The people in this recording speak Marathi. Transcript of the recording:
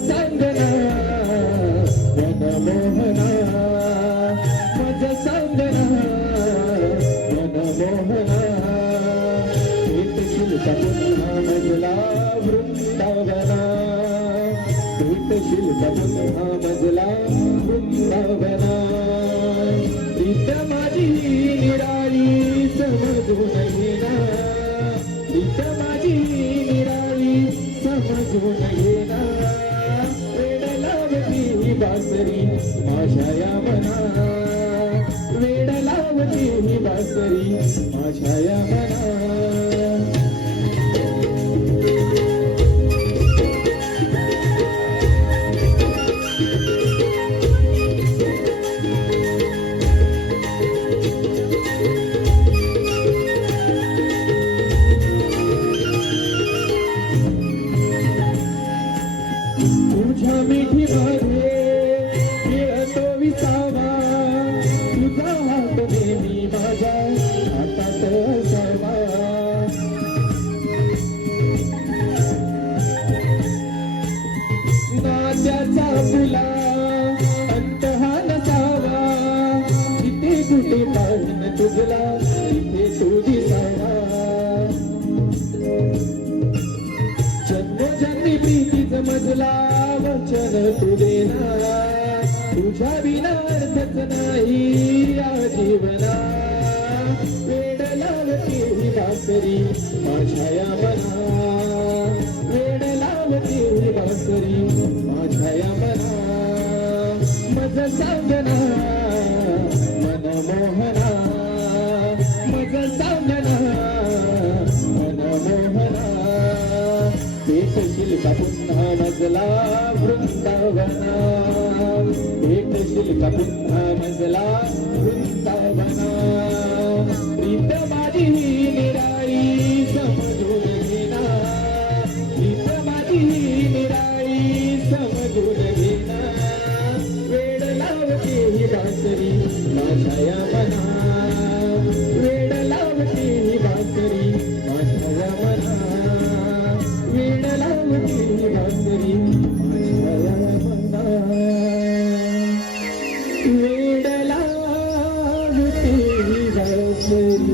सांगना मनमोहना, मज सांगना मनमोहना, भेटशील का पुन्हा मजला वृंदावना, भेटशील का पुन्हा मजला वृंदावना, प्रीत माझी निराळी समजून घेना, प्रीत माझी निराळी समजून घेना, वेड लावती ही बासरी माझ्या या मना, वेड लावती ही बासरी माझ्या या मना. तुझ्या मिठी मध्ये खेळतो विसावा, तुझा हात नेहमी माझ्या हातात असावा, नात्याचा तुला अंत हा नसावा, जिथे कुठे पाहिन तुझला तिथे तू दिसावा, जन्मोजन्मी प्रीतीच मजला वचन तू देना, तुझ्या विना अर्थच नाही या जीवना, वेड लावते ही बासरी माझ्या या मना, वेड लावते ही बासरी माझ्या या मना, मज सांगना मनमोहना, मज सांगना मनमोहना, भेटशील का पुन्हा मजला वृंदावना, भेटशील का पुन्हा मजला वृंदावना, प्रीत माझी निराळी समजून घेना, प्रीत माझी निराळी समजून घेना, वेड लावते ही बासरी माझ्या या मना, वेड लावते ही बासरी माझ्या या मना, वेड लावते ही बासरी माझ्या या मना, वेड लावते ही बासरी.